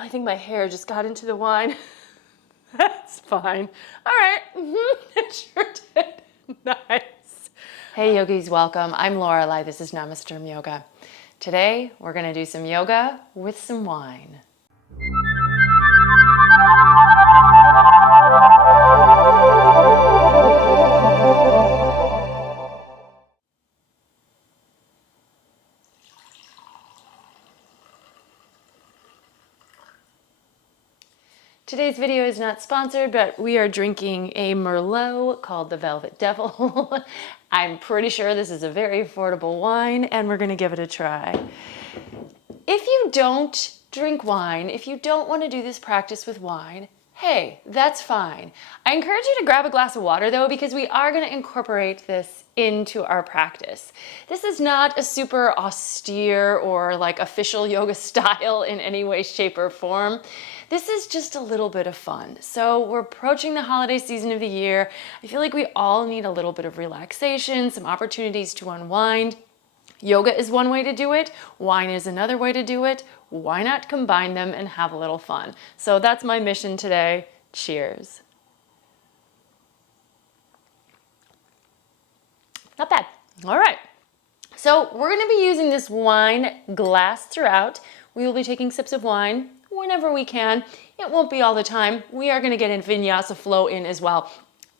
I think my hair just got into the wine. That's fine. All right. It sure did. Nice. Hey yogis, welcome. I'm Lorelei. This is Namasturm Yoga. Today we're going to do some yoga with some wine. Today's video is not sponsored, but we are drinking a Merlot called the Velvet Devil. I'm pretty sure this is a very affordable wine, and we're gonna give it a try. If you don't drink wine, if you don't want to do this practice with wine, hey, that's fine. I encourage you to grab a glass of water though, because we are going to incorporate this into our practice. This is not a super austere or like official yoga style in any way, shape, or form. This is just a little bit of fun. So we're approaching the holiday season of the year. I feel like we all need a little bit of relaxation, some opportunities to unwind. Yoga is one way to do it. Wine is another way to do it. Why not combine them and have a little fun? So that's my mission today. Cheers. Not bad. All right. So we're going to be using this wine glass throughout. We will be taking sips of wine whenever we can. It won't be all the time. We are going to get a vinyasa flow in as well.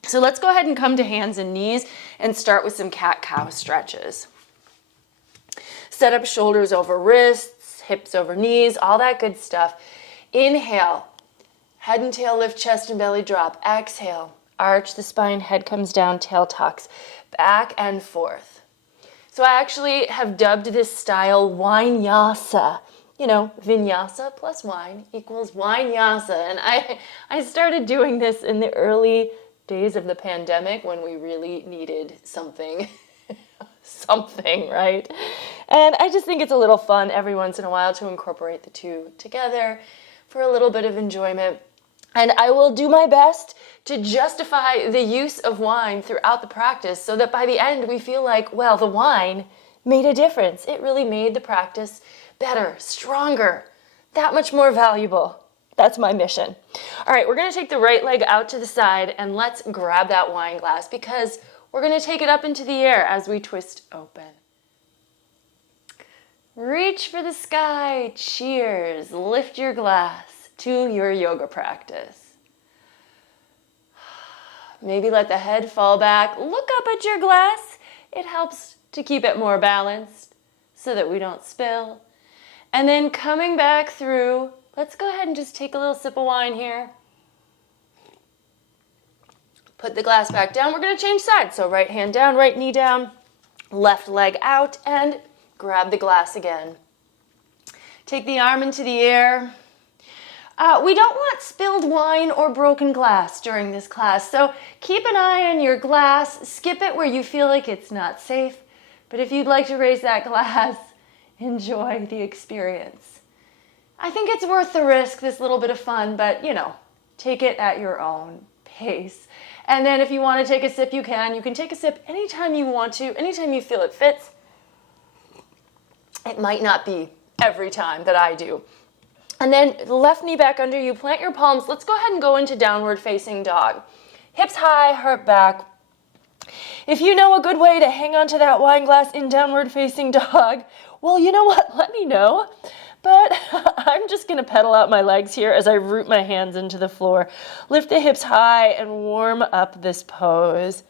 So let's go ahead and come to hands and knees and start with some cat-cow stretches. Set up shoulders over wrists, hips over knees, all that good stuff. Inhale, head and tail lift, chest and belly drop. Exhale, arch the spine, head comes down, tail tucks, back and forth. So I actually have dubbed this style vinyasa. You know, vinyasa plus wine equals vinyasa. And I started doing this in the early days of the pandemic when we really needed something, right? And I just think it's a little fun every once in a while to incorporate the two together for a little bit of enjoyment. And I will do my best to justify the use of wine throughout the practice so that by the end we feel like, well, the wine made a difference. It really made the practice better, stronger, that much more valuable. That's my mission. All right, we're going to take the right leg out to the side and let's grab that wine glass because we're going to take it up into the air as we twist open. Reach for the sky. Cheers. Lift your glass to your yoga practice. Maybe let the head fall back. Look up at your glass. It helps to keep it more balanced so that we don't spill. And then coming back through, let's go ahead and just take a little sip of wine here. Put the glass back down. We're going to change sides. So right hand down, right knee down, left leg out, and grab the glass again. Take the arm into the air. We don't want spilled wine or broken glass during this class, so keep an eye on your glass. Skip it where you feel like it's not safe. But if you'd like to raise that glass, enjoy the experience. I think it's worth the risk, this little bit of fun, but you know, take it at your own pace. And then if you want to take a sip, you can. You can take a sip anytime you want to, anytime you feel it fits. It might not be every time that I do. And then left knee back under you, plant your palms. Let's go ahead and go into downward facing dog. Hips high, heart back. If you know a good way to hang on to that wine glass in downward facing dog, well, you know what? Let me know. But I'm just going to pedal out my legs here as I root my hands into the floor. Lift the hips high and warm up this pose.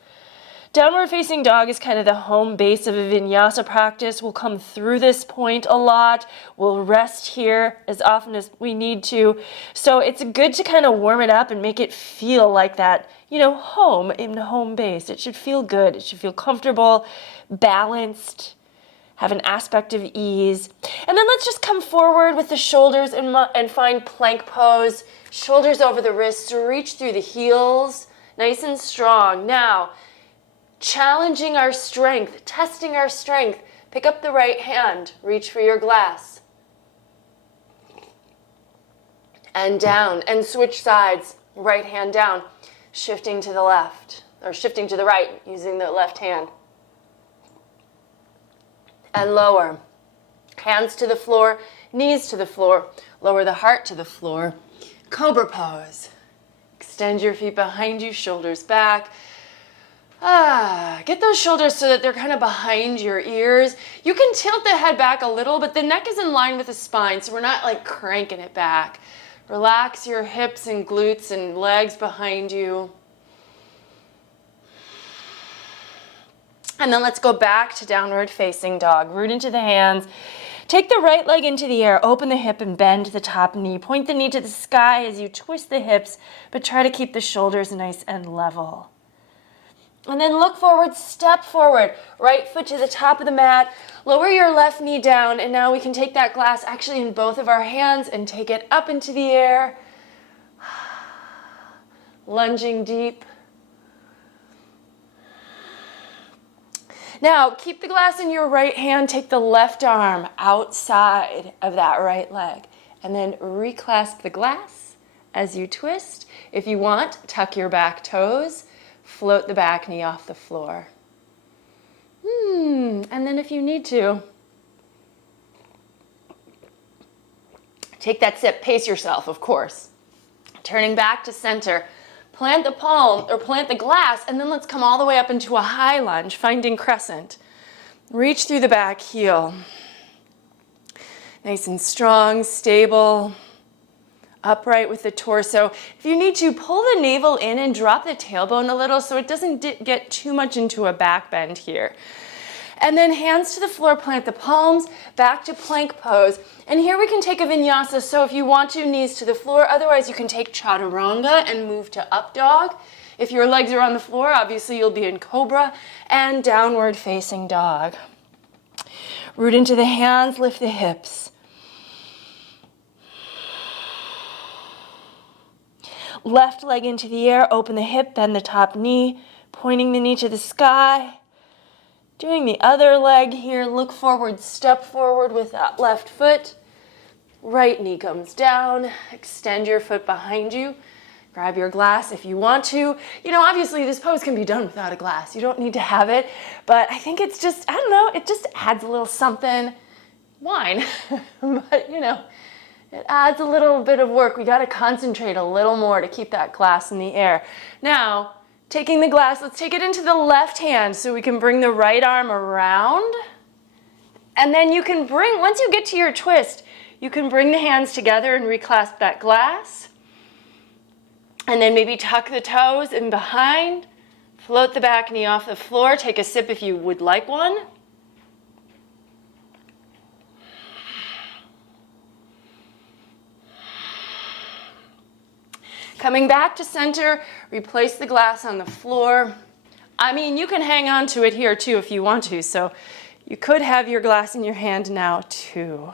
Downward facing dog is kind of the home base of a vinyasa practice. We'll come through this point a lot. We'll rest here as often as we need to. So it's good to kind of warm it up and make it feel like that, you know, home in home base. It should feel good. It should feel comfortable, balanced, have an aspect of ease. And then let's just come forward with the shoulders and find plank pose. Shoulders over the wrists, reach through the heels, nice and strong. Now, challenging our strength, testing our strength. Pick up the right hand, reach for your glass. And down, and switch sides, right hand down, shifting to the left, or shifting to the right, using the left hand. And lower, hands to the floor, knees to the floor. Lower the heart to the floor. Cobra pose. Extend your feet behind you, shoulders back. Get those shoulders so that they're kind of behind your ears. You can tilt the head back a little, but the neck is in line with the spine, so we're not like cranking it back. Relax your hips and glutes and legs behind you. And then let's go back to downward facing dog. Root into the hands. Take the right leg into the air. Open the hip and bend the top knee. Point the knee to the sky as you twist the hips, but try to keep the shoulders nice and level. And then look forward, step forward. Right foot to the top of the mat. Lower your left knee down, and now we can take that glass actually in both of our hands and take it up into the air. Lunging deep. Now, keep the glass in your right hand. Take the left arm outside of that right leg. And then reclasp the glass as you twist. If you want, tuck your back toes. Float the back knee off the floor. And then if you need to, take that sip. Pace yourself, of course. Turning back to center. Plant the palm, or plant the glass, and then let's come all the way up into a high lunge, finding crescent. Reach through the back heel. Nice and strong, stable, upright with the torso. If you need to, pull the navel in and drop the tailbone a little so it doesn't get too much into a back bend here. And then hands to the floor, plant the palms, back to plank pose. And here we can take a vinyasa, so if you want to, knees to the floor. Otherwise, you can take chaturanga and move to up dog. If your legs are on the floor, obviously you'll be in cobra and downward facing dog. Root into the hands, lift the hips. Left leg into the air, open the hip, bend the top knee, pointing the knee to the sky. Doing the other leg here, look forward, step forward with that left foot. Right knee comes down, extend your foot behind you. Grab your glass if you want to. You know, obviously this pose can be done without a glass. You don't need to have it, but I think it's just, I don't know, it just adds a little something. Wine, but you know, it adds a little bit of work. We got to concentrate a little more to keep that glass in the air. Now, taking the glass, let's take it into the left hand so we can bring the right arm around. And then you can bring, once you get to your twist, you can bring the hands together and reclasp that glass. And then maybe tuck the toes in behind. Float the back knee off the floor. Take a sip if you would like one. Coming back to center, replace the glass on the floor. I mean, you can hang on to it here too if you want to, so you could have your glass in your hand now too.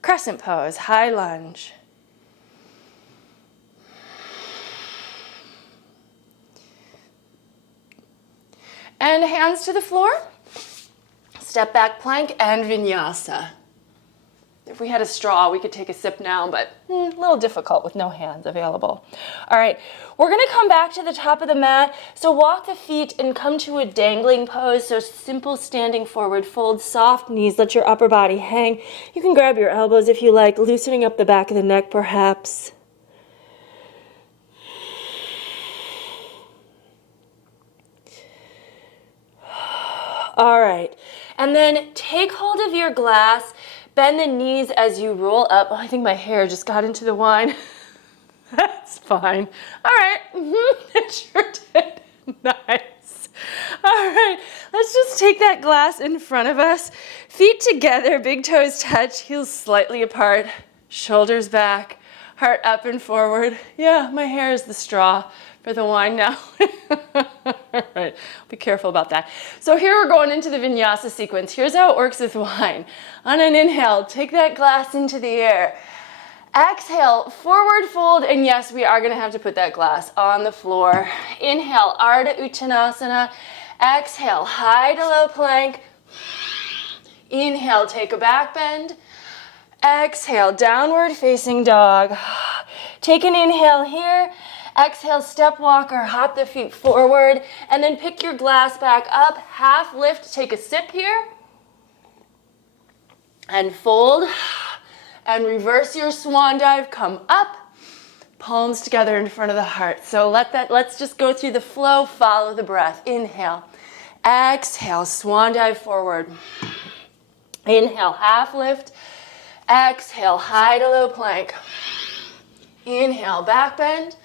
Crescent pose, high lunge. And hands to the floor. Step back plank and vinyasa. If we had a straw, we could take a sip now, but a little difficult with no hands available. All right, we're gonna come back to the top of the mat. So walk the feet and come to a dangling pose. So simple standing forward fold, soft knees, let your upper body hang. You can grab your elbows if you like, loosening up the back of the neck perhaps. All right, and then take hold of your glass. Bend the knees as you roll up. Oh, I think my hair just got into the wine. That's fine. All right. It sure did. Nice. All right. Let's just take that glass in front of us. Feet together, big toes touch, heels slightly apart, shoulders back, heart up and forward. Yeah, my hair is the straw for the wine now. All right, be careful about that. So here we're going into the vinyasa sequence. Here's how it works with wine. On an inhale, take that glass into the air. Exhale, forward fold, and yes, we are gonna have to put that glass on the floor. Inhale, Ardha Uttanasana. Exhale, high to low plank. Inhale, take a back bend. Exhale, downward facing dog. Take an inhale here. Exhale, step walk or hop the feet forward, and then pick your glass back up, half lift, take a sip here, and fold, And reverse your swan dive, come up, palms together in front of the heart. So let's just go through the flow, follow the breath. Inhale, exhale, swan dive forward. Inhale, half lift. Exhale, high to low plank. Inhale, back bend.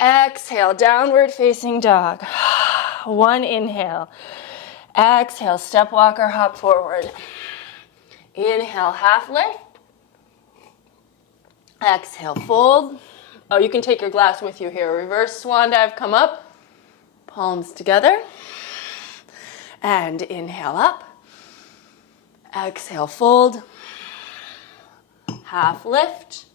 Exhale, downward facing dog. One inhale. Exhale, step walker, hop forward. Inhale, half lift. Exhale, fold. Oh, you can take your glass with you here. Reverse swan dive, come up. Palms together. And inhale up. Exhale, fold. Half lift.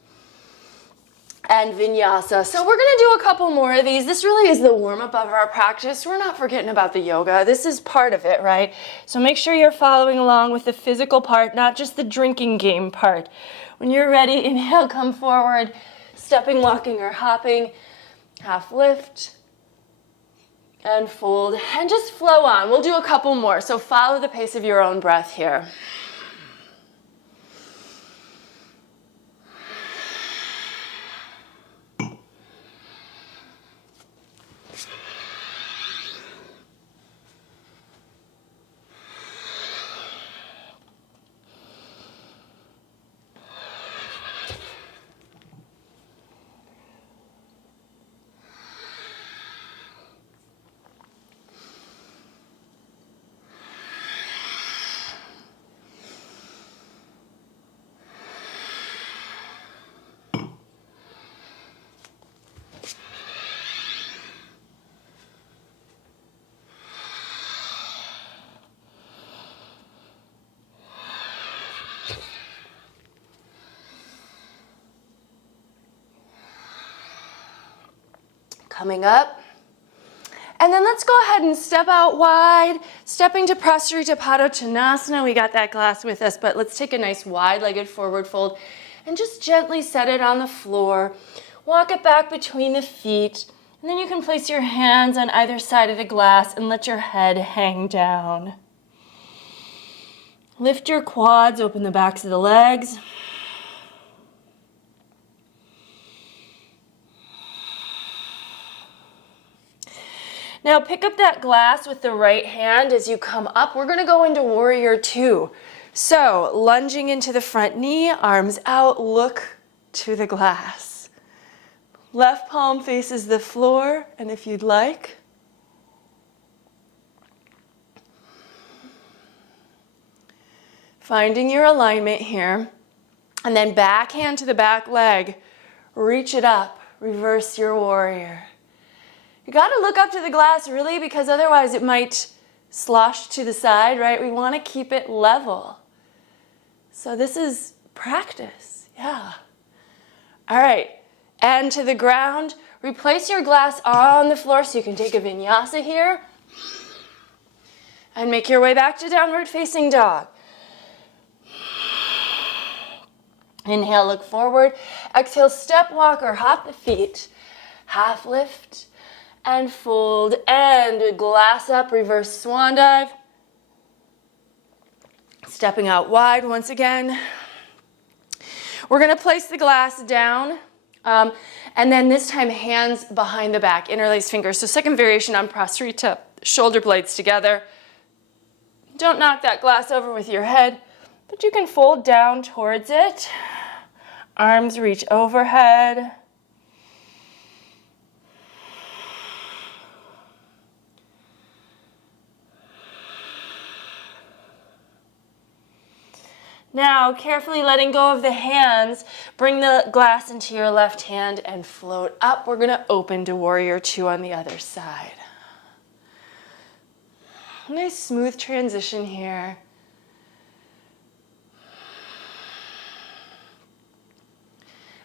And vinyasa. So we're going to do a couple more of these. This really is the warm-up of our practice. We're not forgetting about the yoga. This is part of it, right? So make sure you're following along with the physical part, not just the drinking game part. When you're ready, inhale, come forward, stepping, walking, or hopping. Half lift. And fold. And just flow on. We'll do a couple more. So follow the pace of your own breath here. Coming up. And then let's go ahead and step out wide, stepping to Prasarita Padottanasana. We got that glass with us, but let's take a nice wide-legged forward fold and just gently set it on the floor. Walk it back between the feet, and then you can place your hands on either side of the glass and let your head hang down. Lift your quads, open the backs of the legs. Now pick up that glass with the right hand as you come up. We're going to go into warrior two. So lunging into the front knee, arms out, look to the glass. Left palm faces the floor, and if you'd like, finding your alignment here, and then back hand to the back leg, reach it up, reverse your warrior. You got to look up to the glass really, because otherwise it might slosh to the side, right? We want to keep it level. So this is practice, yeah. All right, and to the ground. Replace your glass on the floor so you can take a vinyasa here. And make your way back to downward facing dog. Inhale, look forward. Exhale, step, walk, or hop the feet. Half lift. And fold, and glass up, reverse swan dive. Stepping out wide once again. We're going to place the glass down, and then this time hands behind the back, interlace fingers. So second variation on Prasarita, shoulder blades together. Don't knock that glass over with your head, but you can fold down towards it. Arms reach overhead. Now, carefully letting go of the hands, bring the glass into your left hand and float up. We're going to open to warrior two on the other side. Nice smooth transition here.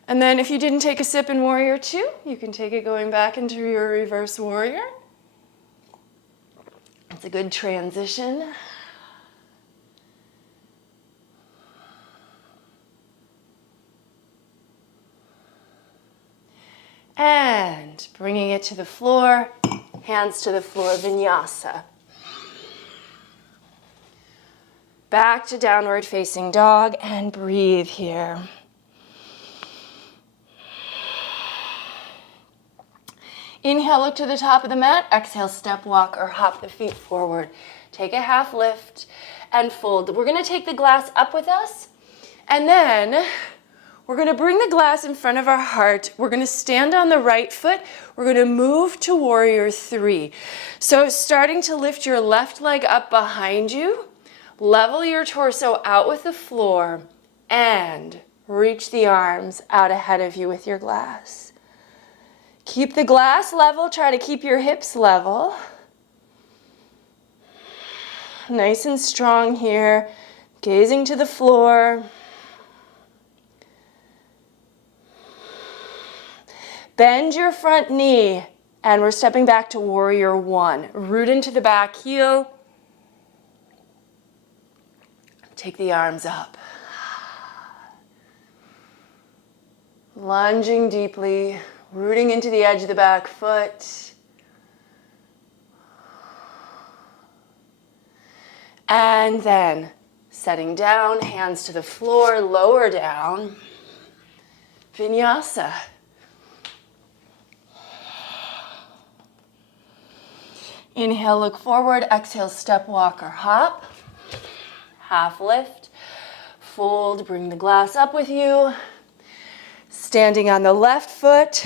And then if you didn't take a sip in warrior two, you can take it going back into your reverse warrior. It's a good transition. And bringing it to the floor, hands to the floor, vinyasa. back to downward facing dog and breathe here. Inhale, look to the top of the mat. Exhale, step, walk, or hop the feet forward. Take a half lift and fold. We're going to take the glass up with us, and then we're going to bring the glass in front of our heart. We're going to stand on the right foot. We're going to move to warrior three. So starting to lift your left leg up behind you, level your torso out with the floor, and reach the arms out ahead of you with your glass. Keep the glass level. Try to keep your hips level. Nice and strong here. Gazing to the floor. Bend your front knee, and we're stepping back to warrior one. Root into the back heel. Take the arms up. Lunging deeply. Rooting into the edge of the back foot. And then setting down, hands to the floor, lower down. Vinyasa. Inhale, look forward. Exhale, step, walk, or hop. Half lift. Fold, bring the glass up with you. Standing on the left foot.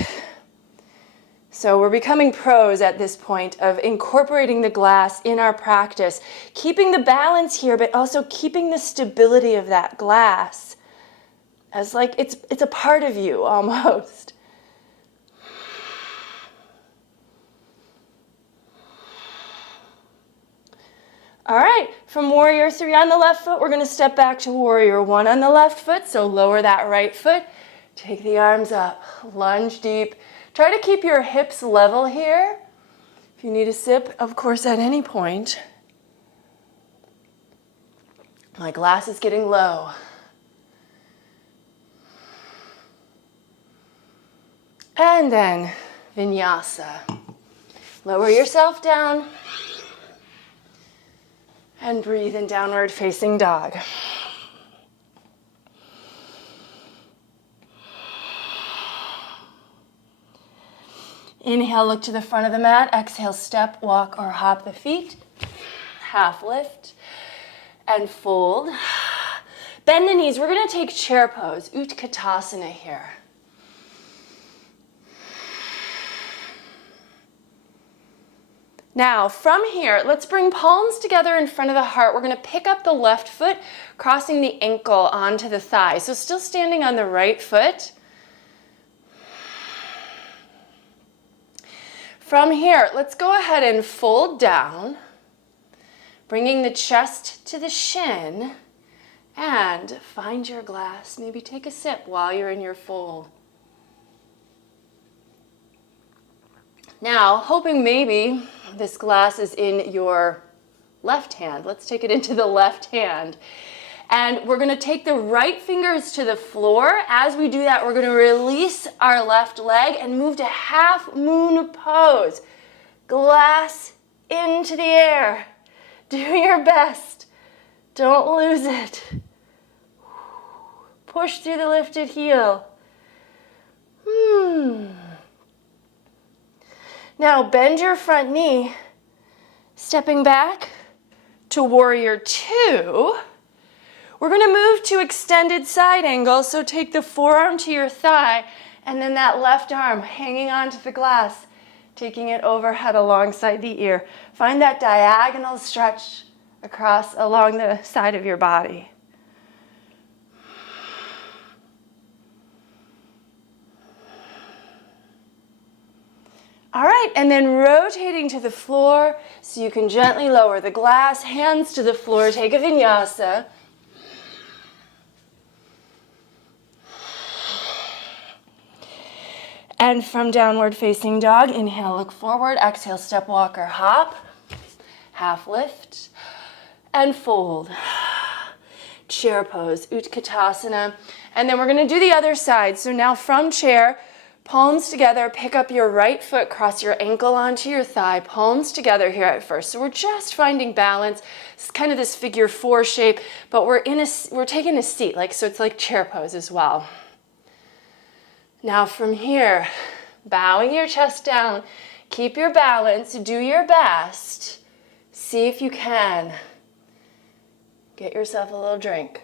So we're becoming pros at this point of incorporating the glass in our practice, keeping the balance here, but also keeping the stability of that glass as like it's a part of you almost. All right, from warrior three on the left foot, we're going to step back to warrior one on the left foot. So lower that right foot. Take the arms up, lunge deep. Try to keep your hips level here. If you need a sip, of course, at any point. My glass is getting low. And then vinyasa. Lower yourself down and breathe in downward facing dog. Inhale, look to the front of the mat. Exhale, step, walk, or hop the feet. Half lift and fold. Bend the knees. We're going to take chair pose, Utkatasana here. Now, from here, let's bring palms together in front of the heart. We're going to pick up the left foot, crossing the ankle onto the thigh. So still standing on the right foot. From here, let's go ahead and fold down, bringing the chest to the shin, and find your glass. Maybe take a sip while you're in your fold. Now, hoping maybe this glass is in your left hand. Let's take it into the left hand. And we're going to take the right fingers to the floor. As we do that, we're going to release our left leg and move to half moon pose. Glass into the air. Do your best. Don't lose it. Push through the lifted heel. Now bend your front knee, stepping back to warrior two. We're going to move to extended side angle, so take the forearm to your thigh, and then that left arm hanging onto the glass, taking it overhead alongside the ear. Find that diagonal stretch across along the side of your body. All right, and then rotating to the floor so you can gently lower the glass, hands to the floor, take a vinyasa. And from downward facing dog, inhale, look forward, exhale, step, walk, or hop. Half lift and fold. Chair pose, Utkatasana. And then we're going to do the other side. So now from chair, Palms together, pick up your right foot, cross your ankle onto your thigh, palms together here at first. So we're just finding balance. It's kind of this figure 4 shape, but we're taking a seat, so it's like chair pose as well. Now from here, bowing your chest down, keep your balance, do your best. See if you can. Get yourself a little drink.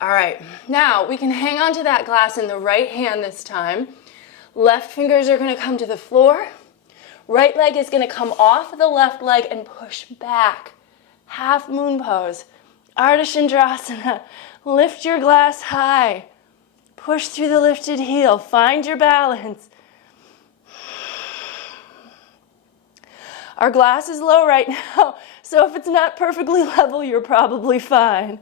All right, now we can hang on to that glass in the right hand this time. Left fingers are going to come to the floor. Right leg is going to come off of the left leg and push back. Half moon pose. Ardha Chandrasana. Lift your glass high. Push through the lifted heel. Find your balance. Our glass is low right now, so if it's not perfectly level, you're probably fine.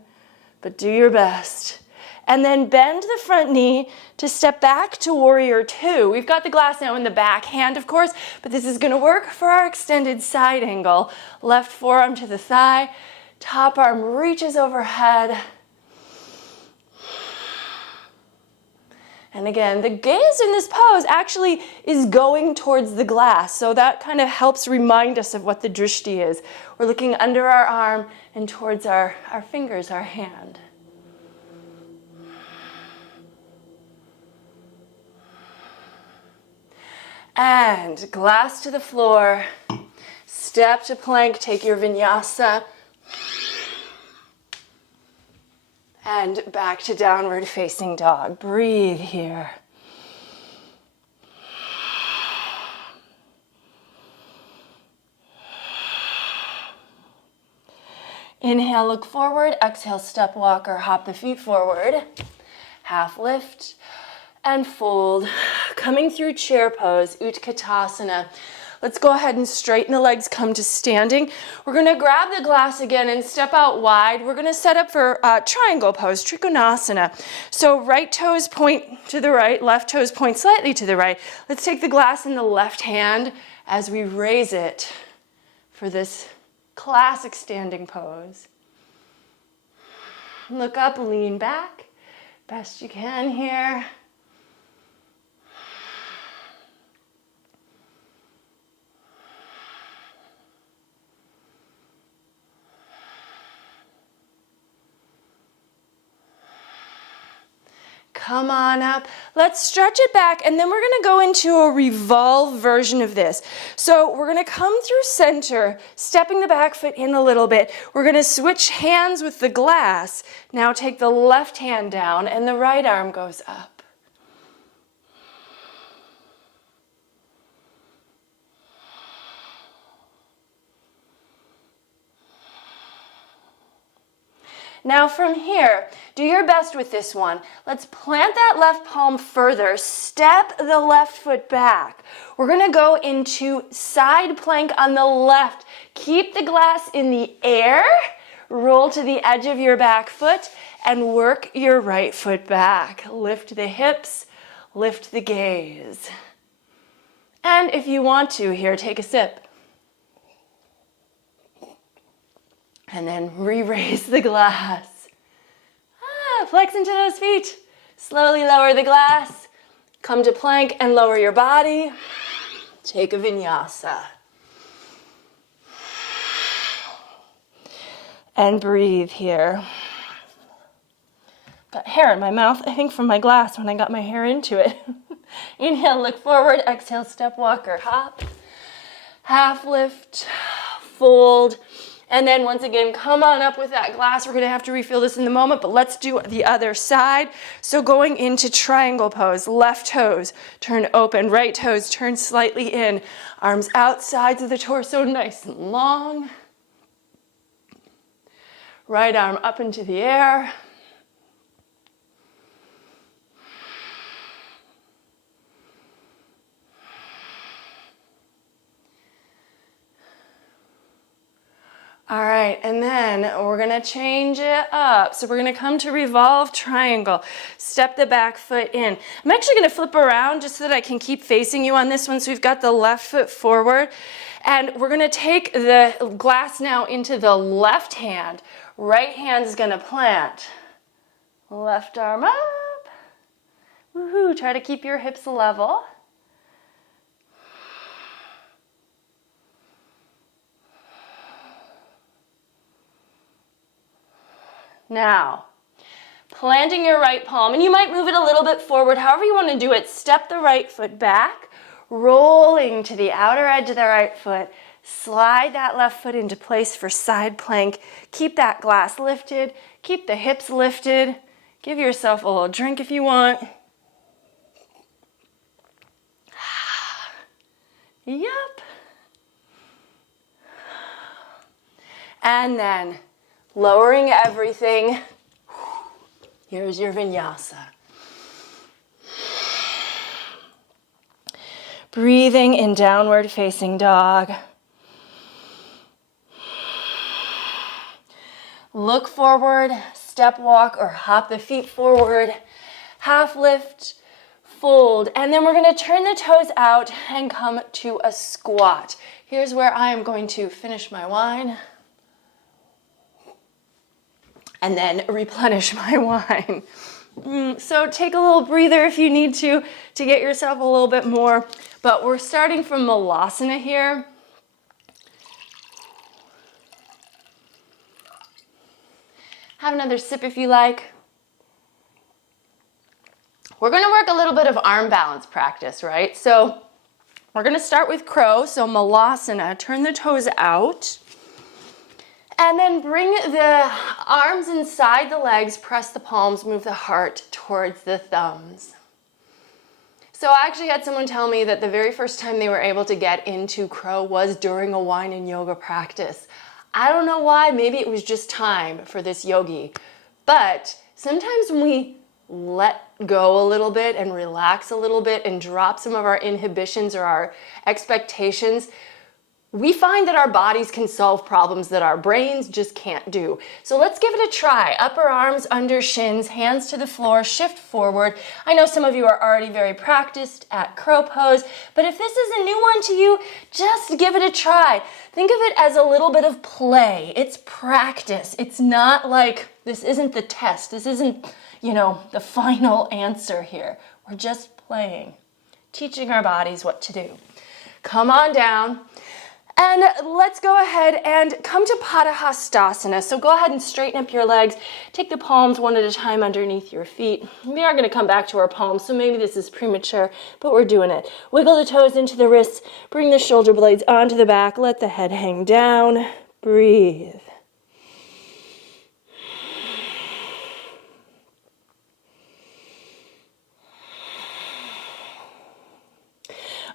But do your best. And then bend the front knee to step back to warrior 2. We've got the glass now in the back hand, of course, but this is going to work for our extended side angle. Left forearm to the thigh, top arm reaches overhead. And again, the gaze in this pose actually is going towards the glass, so that kind of helps remind us of what the drishti is. We're looking under our arm and towards our fingers, our hand. And glass to the floor, step to plank, take your vinyasa, and back to downward facing dog. Breathe here. Inhale, look forward. Exhale, step walk or hop the feet forward. Half lift and fold. Coming through chair pose, Utkatasana. Let's go ahead and straighten the legs, come to standing. We're going to grab the glass again and step out wide. We're going to set up for triangle pose, Trikonasana. So right toes point to the right, left toes point slightly to the right. Let's take the glass in the left hand as we raise it for this classic standing pose. Look up, lean back, best you can here. Come on up. Let's stretch it back, and then we're going to go into a revolve version of this. So we're going to come through center, stepping the back foot in a little bit. We're going to switch hands with the glass. Now take the left hand down, and the right arm goes up. Now from here, do your best with this one. Let's plant that left palm further, step the left foot back. We're gonna go into side plank on the left. Keep the glass in the air, roll to the edge of your back foot, and work your right foot back. Lift the hips, lift the gaze. And if you want to, here, take a sip. And then re-raise the glass. Flex into those feet. Slowly lower the glass. Come to plank and lower your body. Take a vinyasa. And breathe here. Got hair in my mouth, I think from my glass when I got my hair into it. Inhale, look forward. Exhale, step, walk, or hop. Half lift, fold. And then once again, come on up with that glass. We're going to have to refill this in a moment, but let's do the other side. So going into triangle pose, left toes turn open, right toes turn slightly in. Arms out, sides of the torso, nice and long. Right arm up into the air. All right, and then we're gonna change it up. So we're gonna come to revolve triangle. Step the back foot in. I'm actually gonna flip around just so that I can keep facing you on this one. So we've got the left foot forward, and we're gonna take the glass now into the left hand. Right hand is gonna plant. Left arm up. Woohoo, try to keep your hips level. Now, planting your right palm, and you might move it a little bit forward, however you want to do it. Step the right foot back, rolling to the outer edge of the right foot. Slide that left foot into place for side plank. Keep that glass lifted. Keep the hips lifted. Give yourself a little drink if you want. Yep. And then lowering everything. Here's your vinyasa. Breathing in downward facing dog. Look forward, step walk or hop the feet forward, half lift, fold, and then we're going to turn the toes out and come to a squat. Here's where I am going to finish my wine and then replenish my wine. So take a little breather if you need to get yourself a little bit more, but we're starting from Malasana here. Have another sip if you like. We're going to work a little bit of arm balance practice, right? So we're going to start with crow, so Malasana, turn the toes out. And then bring the arms inside the legs, press the palms, move the heart towards the thumbs. So I actually had someone tell me that the very first time they were able to get into crow was during a wine and yoga practice. I don't know why, maybe it was just time for this yogi. But sometimes when we let go a little bit and relax a little bit and drop some of our inhibitions or our expectations, we find that our bodies can solve problems that our brains just can't do. So let's give it a try. Upper arms under shins, hands to the floor, shift forward. I know some of you are already very practiced at crow pose, but if this is a new one to you, just give it a try. Think of it as a little bit of play. It's practice. It's not like, this isn't the test. This isn't, the final answer here. We're just playing, teaching our bodies what to do. Come on down. And let's go ahead and come to Padahastasana. So go ahead and straighten up your legs. Take the palms one at a time underneath your feet. We are going to come back to our palms, so maybe this is premature, but we're doing it. Wiggle the toes into the wrists. Bring the shoulder blades onto the back. Let the head hang down. Breathe.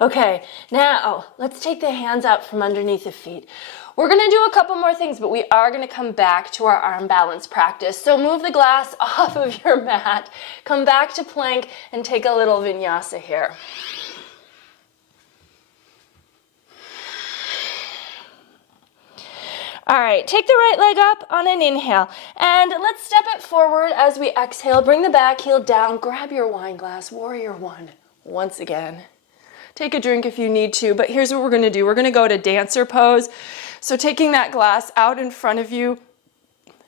Okay, now let's take the hands out from underneath the feet. We're going to do a couple more things, but we are going to come back to our arm balance practice. So move the glass off of your mat, come back to plank, and take a little vinyasa here. All right, take the right leg up on an inhale, and let's step it forward as we exhale. Bring the back heel down, grab your wine glass, warrior one, once again. Take a drink if you need to, but here's what we're going to do. We're going to go to dancer pose. So taking that glass out in front of you,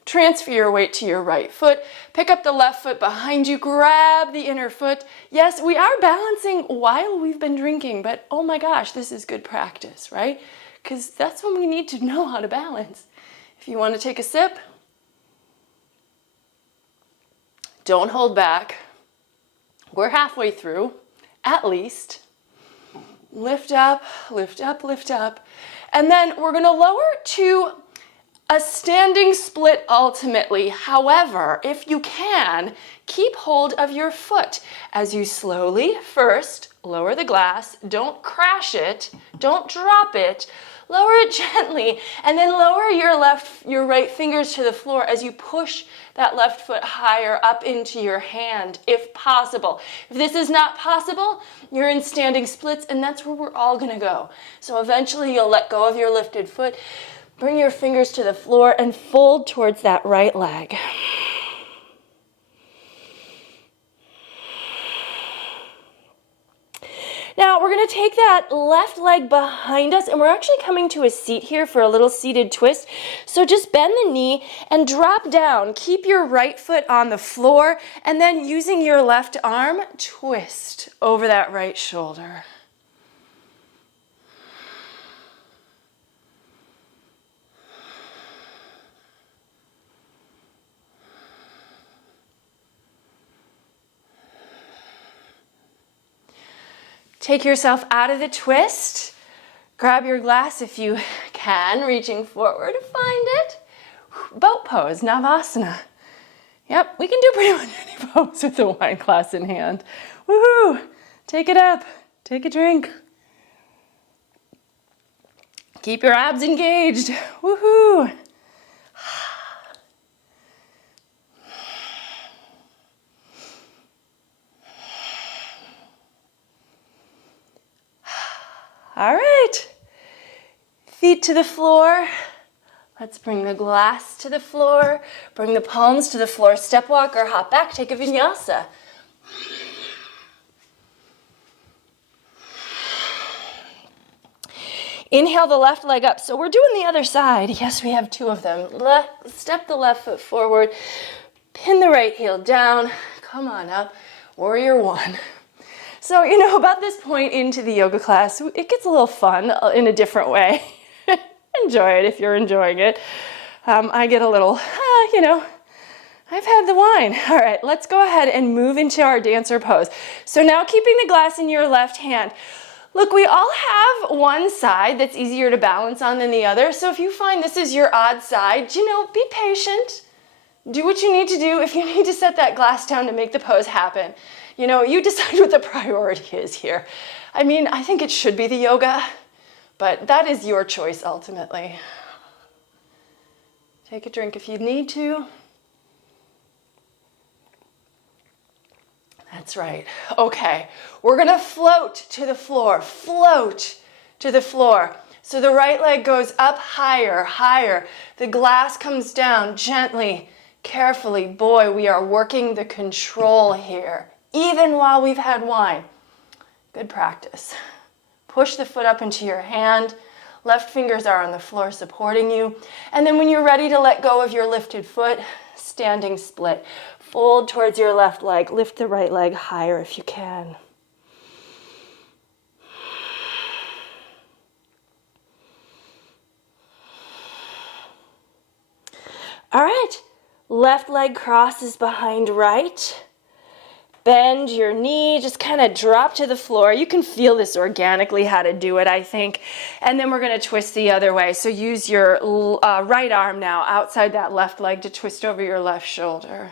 transfer your weight to your right foot, pick up the left foot behind you, grab the inner foot. Yes, we are balancing while we've been drinking, but oh my gosh, this is good practice, right? Because that's when we need to know how to balance. If you want to take a sip, don't hold back. We're halfway through, at least. Lift up, lift up, lift up. And then we're going to lower to a standing split ultimately. However, if you can, keep hold of your foot as you slowly first lower the glass. Don't crash it. Don't drop it. Lower it gently, and then lower your right fingers to the floor as you push that left foot higher up into your hand, if possible. If this is not possible, you're in standing splits, and that's where we're all gonna go. So eventually you'll let go of your lifted foot, bring your fingers to the floor, and fold towards that right leg. Now we're going to take that left leg behind us, and we're actually coming to a seat here for a little seated twist. So So just bend the knee and drop down. Keep your right foot on the floor, and then using your left arm, twist over that right shoulder. Take yourself out of the twist. Grab your glass if you can, reaching forward, find it. Boat pose, Navasana. Yep, we can do pretty much any pose with the wine glass in hand. Woohoo! Take it up, take a drink. Keep your abs engaged. Woohoo! All right, feet to the floor. Let's bring the glass to the floor, bring the palms to the floor, step walk or hop back, take a vinyasa. Inhale the left leg up. So we're doing the other side. Yes, we have two of them. Step the left foot forward, pin the right heel down, come on up, warrior one. So, about this point into the yoga class, it gets a little fun in a different way. Enjoy it if you're enjoying it. I get a little, I've had the wine. All right, let's go ahead and move into our dancer pose. So now keeping the glass in your left hand. Look, we all have one side that's easier to balance on than the other. So if you find this is your odd side, be patient. Do what you need to do. If you need to set that glass down to make the pose happen, you decide what the priority is here. I think it should be the yoga, but that is your choice ultimately. Take a drink if you need to. That's right. Okay, we're gonna float to the floor. Float to the floor. So the right leg goes up higher, higher. The glass comes down gently, carefully. Boy, we are working the control here, even while we've had wine. Good practice. Push the foot up into your hand. Left fingers are on the floor supporting you. And then when you're ready to let go of your lifted foot, standing split. Fold towards your left leg. Lift the right leg higher if you can. All right. Left leg crosses behind right. Bend your knee, just kind of drop to the floor. You can feel this organically, how to do it, I think. And then we're going to twist the other way. So use your right arm now outside that left leg to twist over your left shoulder.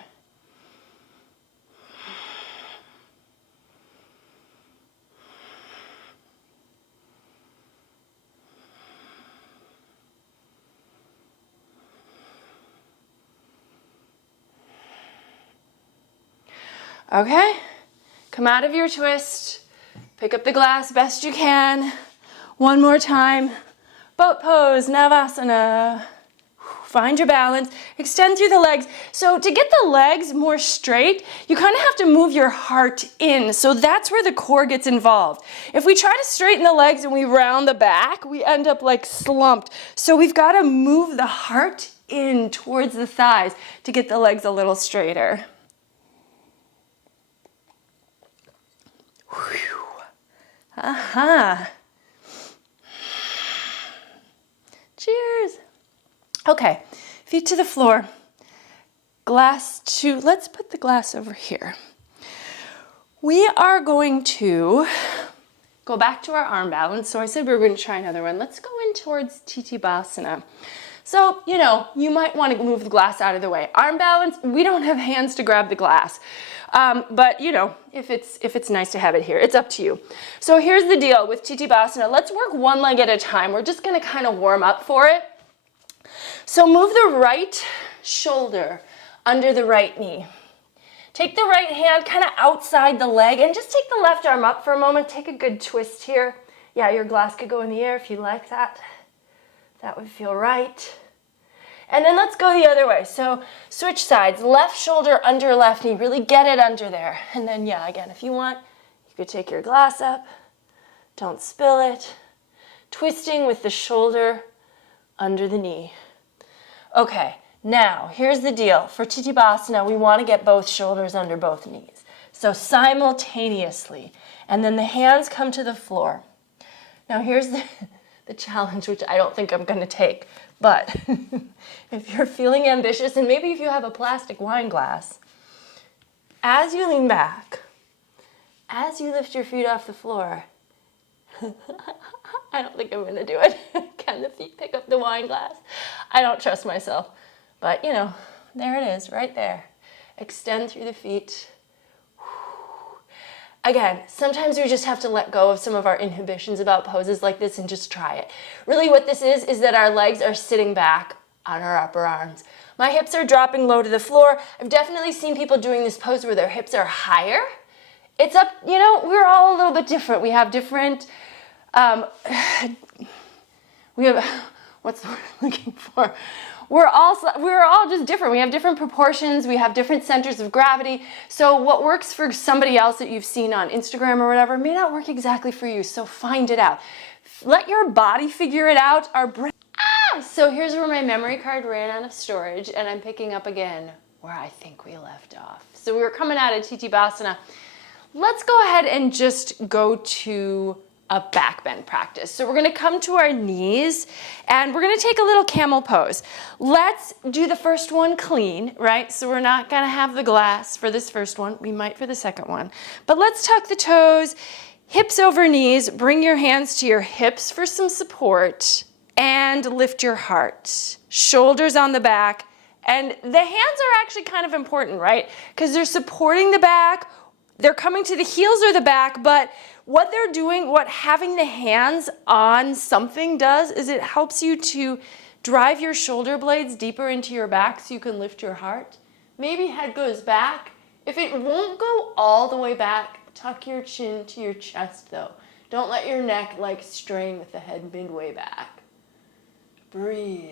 Okay, come out of your twist, pick up the glass best you can. One more time, boat pose, Navasana. Find your balance, extend through the legs. So to get the legs more straight, you kind of have to move your heart in. So that's where the core gets involved. If we try to straighten the legs and we round the back, we end up like slumped. So we've got to move the heart in towards the thighs to get the legs a little straighter. Aha. Cheers. Okay, feet to the floor. Glass to, let's put the glass over here. We are going to go back to our arm balance. So I said we were going to try another one. Let's go in towards Tittibhasana. So, you might want to move the glass out of the way. Arm balance, we don't have hands to grab the glass. But, if it's nice to have it here, it's up to you. So here's the deal with Tittibhasana. Let's work one leg at a time. We're just going to kind of warm up for it. So move the right shoulder under the right knee. Take the right hand kind of outside the leg and just take the left arm up for a moment. Take a good twist here. Yeah, your glass could go in the air if you like that. That would feel right. And then let's go the other way. So switch sides, left shoulder under left knee, really get it under there. And then again, if you want, you could take your glass up, don't spill it. Twisting with the shoulder under the knee. Okay, now here's the deal. For Titibhasana, we want to get both shoulders under both knees. So simultaneously, and then the hands come to the floor. Now here's the challenge, which I don't think I'm going to take, but if you're feeling ambitious, and maybe if you have a plastic wine glass, as you lean back, as you lift your feet off the floor, I don't think I'm going to do it. Can the feet pick up the wine glass? I don't trust myself, but you know, there it is, right there. Extend through the feet. Again, sometimes we just have to let go of some of our inhibitions about poses like this and just try it. Really what this is that our legs are sitting back on our upper arms. My hips are dropping low to the floor. I've definitely seen people doing this pose where their hips are higher. It's up, you know, we're all a little bit different. We have different, what's the word I'm looking for? We're all just different. We have different proportions. We have different centers of gravity. So what works for somebody else that you've seen on Instagram or whatever may not work exactly for you. So find it out. Let your body figure it out. Our brain. So here's where my memory card ran out of storage, and I'm picking up again where I think we left off. So we were coming out of Titibhasana. Let's go ahead and just go to a back bend practice. So we're going to come to our knees and we're going to take a little camel pose. Let's do the first one clean, right? So we're not going to have the glass for this first one. We might for the second one. But let's tuck the toes, hips over knees, bring your hands to your hips for some support and lift your heart. Shoulders on the back. And the hands are actually kind of important, right? Because they're supporting the back. They're coming to the heels or the back, but what they're doing, what having the hands on something does is it helps you to drive your shoulder blades deeper into your back so you can lift your heart. Maybe head goes back. If it won't go all the way back, tuck your chin to your chest though. Don't let your neck like strain with the head midway back. Breathe.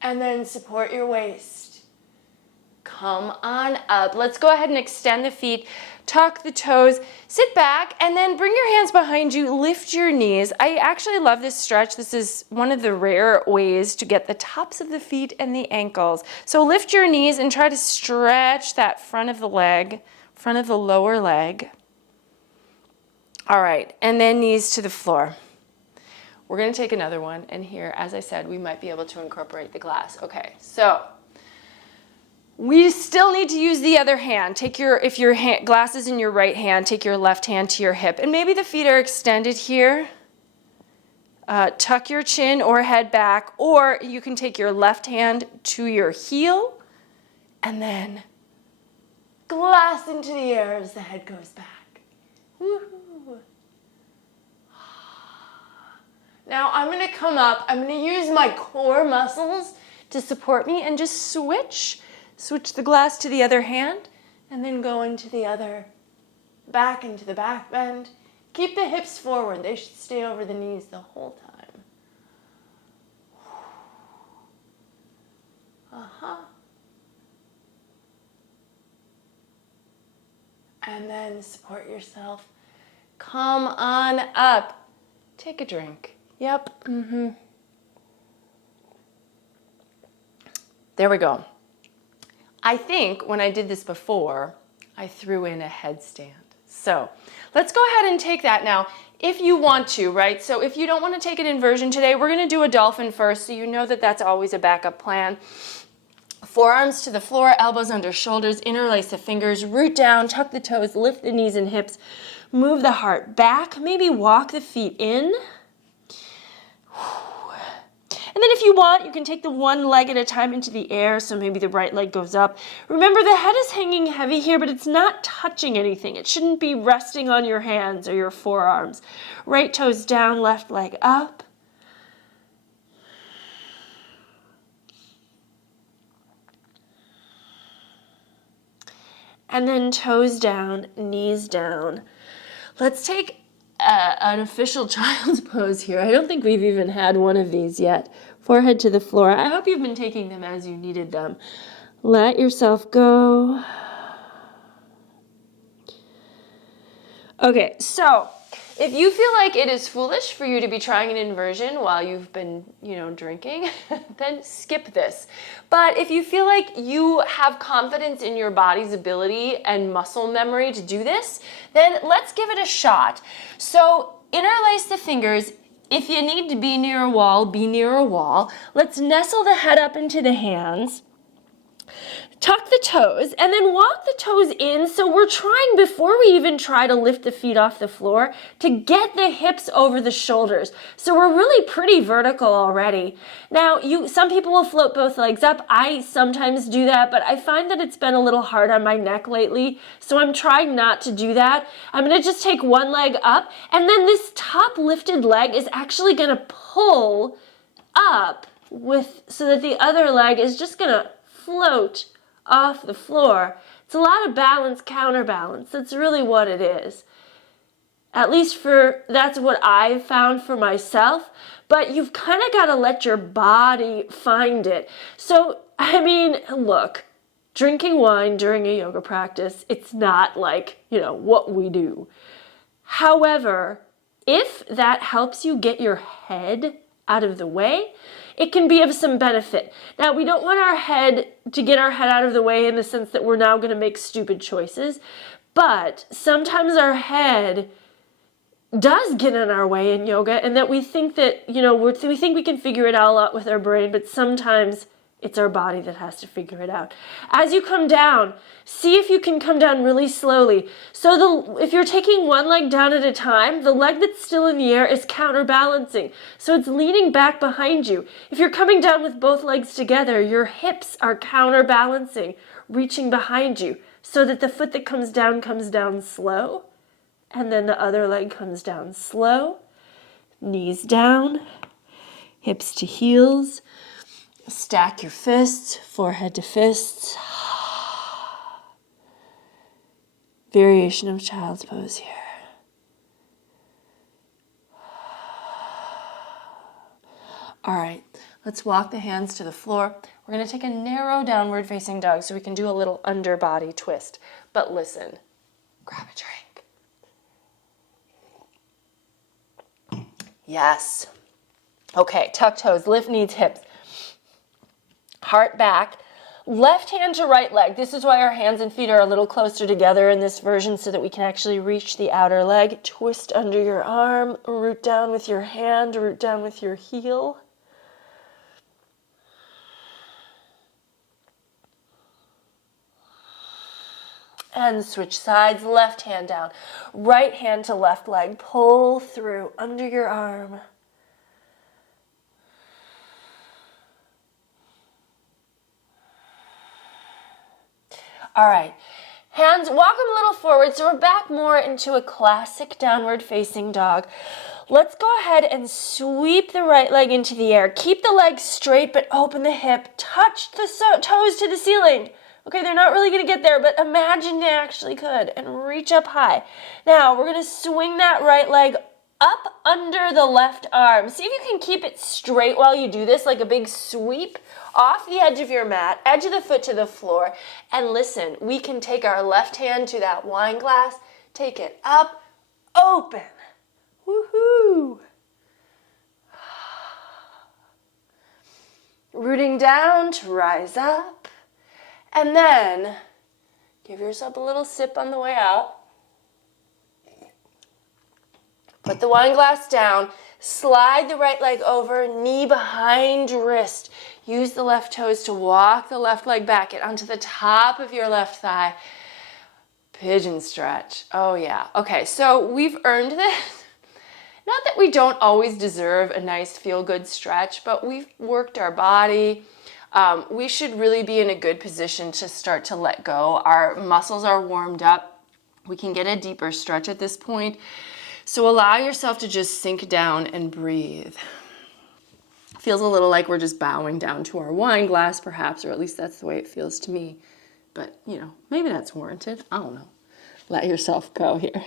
And then support your waist. Come on up. Let's go ahead and extend the feet, tuck the toes, sit back, and then bring your hands behind you, lift your knees. I actually love this stretch. This is one of the rare ways to get the tops of the feet and the ankles. So lift your knees and try to stretch that front of the leg, front of the lower leg. All right, and then knees to the floor. We're going to take another one, and here, as I said, we might be able to incorporate the glass. Okay, so we still need to use the other hand. If your glass is in your right hand, take your left hand to your hip, and maybe the feet are extended here. Tuck your chin or head back, or you can take your left hand to your heel, and then glass into the air as the head goes back. Woohoo! Now I'm going to come up, I'm going to use my core muscles to support me and just switch the glass to the other hand and then go into the other, back into the back bend. Keep the hips forward, they should stay over the knees the whole time. And then support yourself. Come on up. Take a drink. Yep. There we go. I think when I did this before, I threw in a headstand. So let's go ahead and take that now if you want to, right? So if you don't want to take an inversion today, we're going to do a dolphin first, so you know that that's always a backup plan. Forearms to the floor, elbows under shoulders, interlace the fingers, root down, tuck the toes, lift the knees and hips, move the heart back, maybe walk the feet in. And then if you want, you can take the one leg at a time into the air, so maybe the right leg goes up. Remember, the head is hanging heavy here, but it's not touching anything. It shouldn't be resting on your hands or your forearms. Right toes down, left leg up. And then toes down, knees down. Let's take an official child's pose here. I don't think we've even had one of these yet. Forehead to the floor. I hope you've been taking them as you needed them. Let yourself go. Okay, so if you feel like it is foolish for you to be trying an inversion while you've been, drinking, then skip this. But if you feel like you have confidence in your body's ability and muscle memory to do this, then let's give it a shot. So interlace the fingers. If you need to be near a wall, be near a wall. Let's nestle the head up into the hands. Tuck the toes and then walk the toes in. So we're trying, before we even try to lift the feet off the floor, to get the hips over the shoulders. So we're really pretty vertical already. Now, some people will float both legs up. I sometimes do that, but I find that it's been a little hard on my neck lately. So I'm trying not to do that. I'm going to just take one leg up, and then this top lifted leg is actually going to pull up so that the other leg is just going to float off the floor. It's a lot of balance, counterbalance. That's really what it is. At least that's what I've found for myself. But you've kind of got to let your body find it. So, look, drinking wine during a yoga practice, it's not like, what we do. However, if that helps you get your head out of the way, it can be of some benefit. Now, we don't want to get our head out of the way in the sense that we're now going to make stupid choices, but sometimes our head does get in our way in yoga, and that we think that, we think we can figure it all out with our brain, but sometimes it's our body that has to figure it out. As you come down, see if you can come down really slowly. So if you're taking one leg down at a time, the leg that's still in the air is counterbalancing. So it's leaning back behind you. If you're coming down with both legs together, your hips are counterbalancing, reaching behind you, so that the foot that comes down slow, and then the other leg comes down slow. Knees down, hips to heels. Stack your fists, forehead to fists. Variation of child's pose here. All right, let's walk the hands to the floor. We're going to take a narrow downward facing dog so we can do a little underbody twist. But listen, grab a drink. Yes. Okay, tuck toes, lift knees, hips. Heart back, left hand to right leg. This is why our hands and feet are a little closer together in this version so that we can actually reach the outer leg. Twist under your arm, root down with your hand, root down with your heel. And switch sides, left hand down, right hand to left leg. Pull through under your arm. All right, hands, walk them a little forward, so we're back more into a classic downward facing dog. Let's go ahead and sweep the right leg into the air. Keep the leg straight, but open the hip. Touch the toes to the ceiling. Okay, they're not really going to get there, but imagine they actually could, and reach up high. Now, we're going to swing that right leg up under the left arm. See if you can keep it straight while you do this, like a big sweep off the edge of your mat, edge of the foot to the floor. And listen, we can take our left hand to that wine glass, take it up, open. Woohoo! Rooting down to rise up. And then give yourself a little sip on the way out. Put the wine glass down, slide the right leg over, knee behind wrist. Use the left toes to walk the left leg back, get onto the top of your left thigh. Pigeon stretch. Oh yeah. Okay, so we've earned this. Not that we don't always deserve a nice feel-good stretch, but we've worked our body. We should really be in a good position to start to let go. Our muscles are warmed up. We can get a deeper stretch at this point. So allow yourself to just sink down and breathe. Feels a little like we're just bowing down to our wine glass, perhaps, or at least that's the way it feels to me. But, maybe that's warranted. I don't know. Let yourself go here.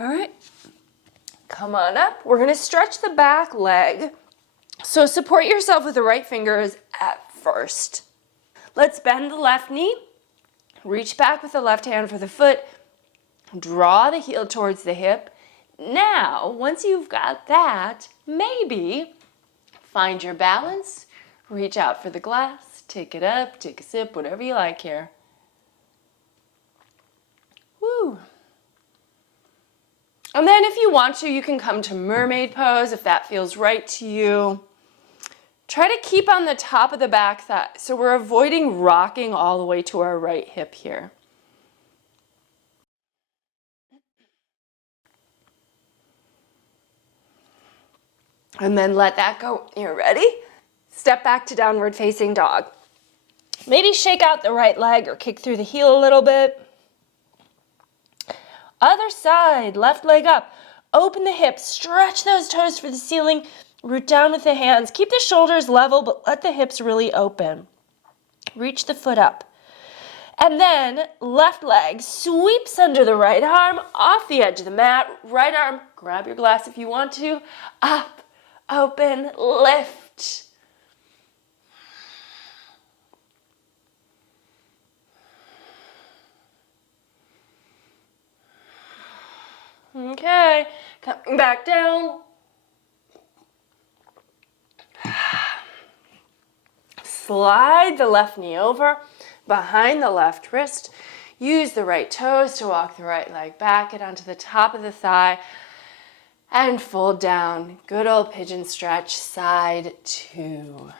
All right, come on up. We're gonna stretch the back leg. So support yourself with the right fingers at first. Let's bend the left knee. Reach back with the left hand for the foot. Draw the heel towards the hip. Now, once you've got that, maybe find your balance. Reach out for the glass. Take it up, take a sip, whatever you like here. Woo. And then if you want to, you can come to mermaid pose if that feels right to you. Try to keep on the top of the back thigh, so we're avoiding rocking all the way to our right hip here. And then let that go. You're ready? Step back to downward facing dog. Maybe shake out the right leg or kick through the heel a little bit. Other side, left leg up. Open the hips, stretch those toes for the ceiling. Root down with the hands. Keep the shoulders level, but let the hips really open. Reach the foot up. And then left leg sweeps under the right arm, off the edge of the mat. Right arm, grab your glass if you want to. Up, open, lift. Okay, coming back down. Slide the left knee over behind the left wrist. Use the right toes to walk the right leg back. Get onto the top of the thigh and fold down. Good old pigeon stretch, side two.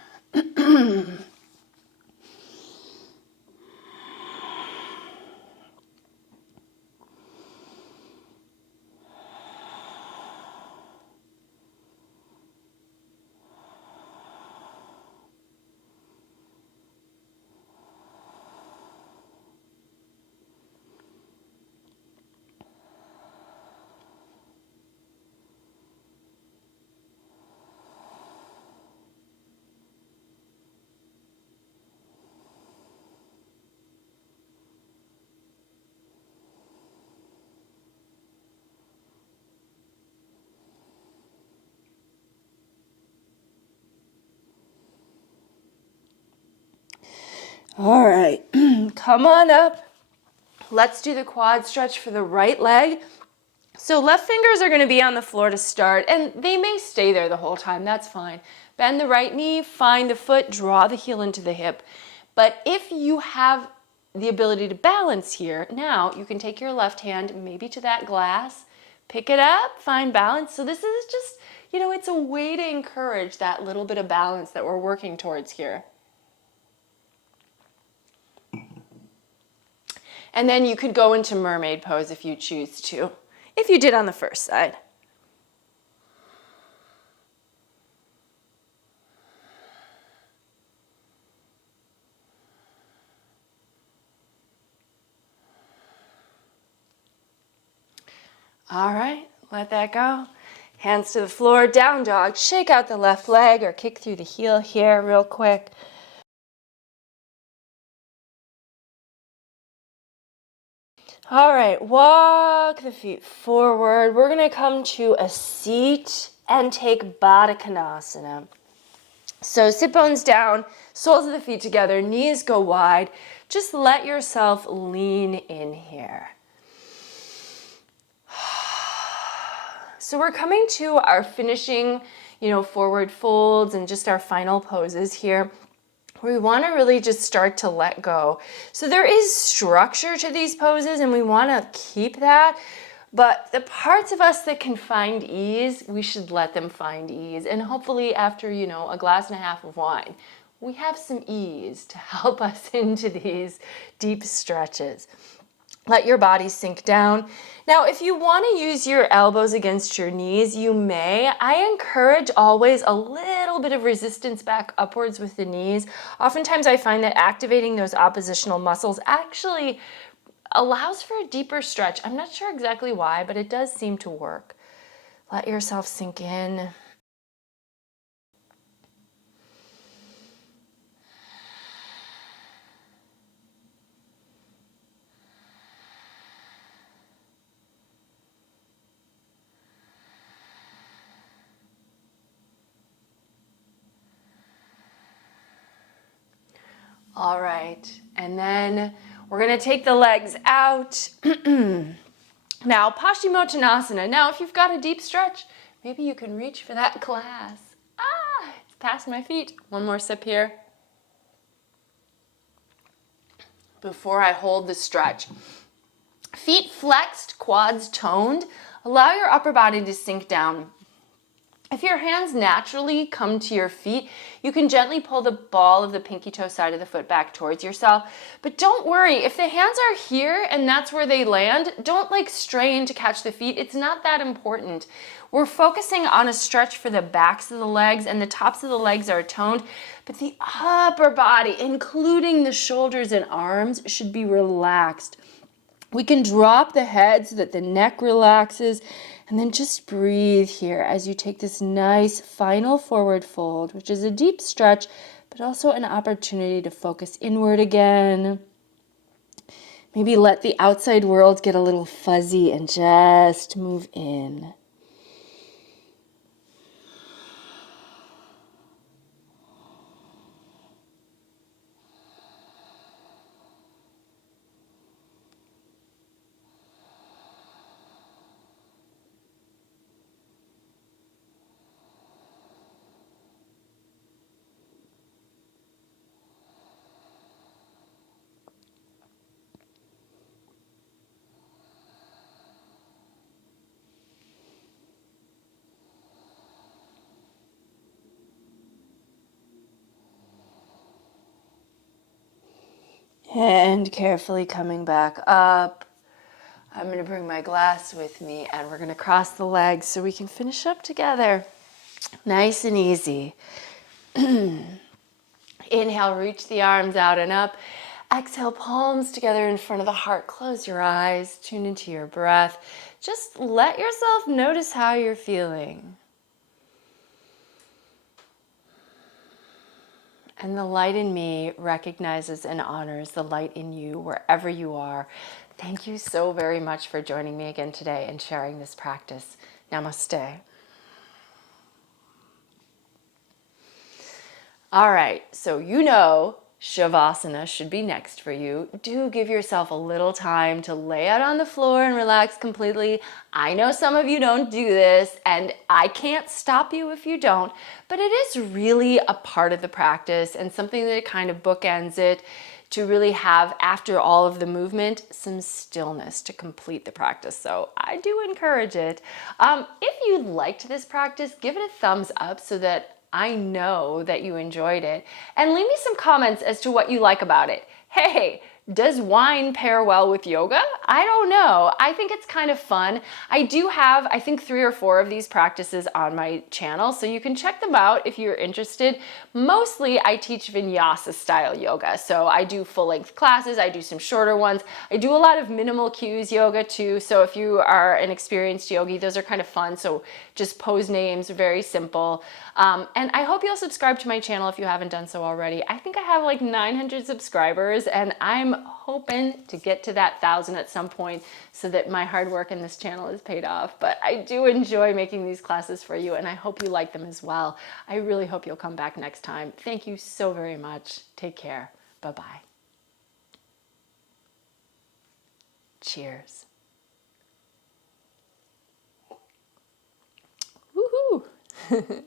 All right, come on up. Let's do the quad stretch for the right leg. So left fingers are going to be on the floor to start, and they may stay there the whole time. That's fine. Bend the right knee, find the foot, draw the heel into the hip. But if you have the ability to balance here, now you can take your left hand maybe to that glass, pick it up, find balance. So this is just, it's a way to encourage that little bit of balance that we're working towards here. And then you could go into mermaid pose if you choose to, if you did on the first side. All right, let that go. Hands to the floor, down dog. Shake out the left leg or kick through the heel here real quick. All right, walk the feet forward. We're going to come to a seat and take Baddha Konasana. So sit bones down, soles of the feet together, knees go wide. Just let yourself lean in here. So we're coming to our finishing, forward folds and just our final poses here. We want to really just start to let go. So there is structure to these poses and we want to keep that. But the parts of us that can find ease, we should let them find ease. And hopefully after, a glass and a half of wine, we have some ease to help us into these deep stretches. Let your body sink down. Now, if you want to use your elbows against your knees, you may. I encourage always a little bit of resistance back upwards with the knees. Oftentimes I find that activating those oppositional muscles actually allows for a deeper stretch. I'm not sure exactly why, but it does seem to work. Let yourself sink in. All right, and then we're gonna take the legs out. Now, Paschimottanasana. Now, if you've got a deep stretch, maybe you can reach for that glass. It's past my feet. One more sip here. Before I hold the stretch. Feet flexed, quads toned. Allow your upper body to sink down. If your hands naturally come to your feet, you can gently pull the ball of the pinky toe side of the foot back towards yourself. But don't worry, if the hands are here and that's where they land, don't like strain to catch the feet. It's not that important. We're focusing on a stretch for the backs of the legs, and the tops of the legs are toned, but the upper body, including the shoulders and arms, should be relaxed. We can drop the head so that the neck relaxes, and then just breathe here as you take this nice final forward fold, which is a deep stretch, but also an opportunity to focus inward again. Maybe let the outside world get a little fuzzy and just move in. And carefully coming back up. I'm going to bring my glass with me, and we're going to cross the legs so we can finish up together. Nice and easy. Inhale, reach the arms out and up. Exhale, palms together in front of the heart. Close your eyes, tune into your breath. Just let yourself notice how you're feeling. And the light in me recognizes and honors the light in you wherever you are. Thank you so very much for joining me again today and sharing this practice. Namaste. All right, so you know Shavasana should be next for you. Do give yourself a little time to lay out on the floor and relax completely. I know some of you don't do this, and I can't stop you if you don't, but it is really a part of the practice and something that kind of bookends it to really have, after all of the movement, some stillness to complete the practice. So I do encourage it. If you liked this practice, give it a thumbs up so that I know that you enjoyed it. And leave me some comments as to what you like about it. Hey, does wine pair well with yoga? I don't know. I think it's kind of fun. I do have, I think, 3 or 4 of these practices on my channel, so you can check them out if you're interested. Mostly I teach vinyasa style yoga. So I do full length classes. I do some shorter ones. I do a lot of minimal cues yoga too. So if you are an experienced yogi, those are kind of fun. So just pose names, very simple. And I hope you'll subscribe to my channel if you haven't done so already. I think I have like 900 subscribers, and I'm hoping to get to that 1,000 at some point so that my hard work in this channel is paid off. But I do enjoy making these classes for you, and I hope you like them as well. I really hope you'll come back next time. Thank you so very much. Take care. Bye-bye. Cheers. Woohoo!